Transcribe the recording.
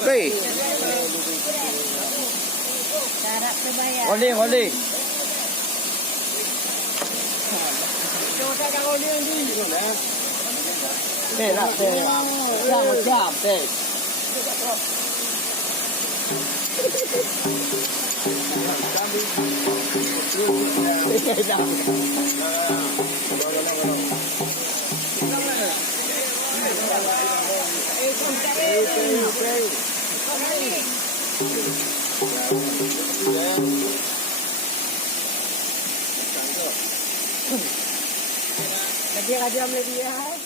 Okey. Syarat terbayar. Rolling. Teh nak teh. Macam teh. Lagi aja beli dia.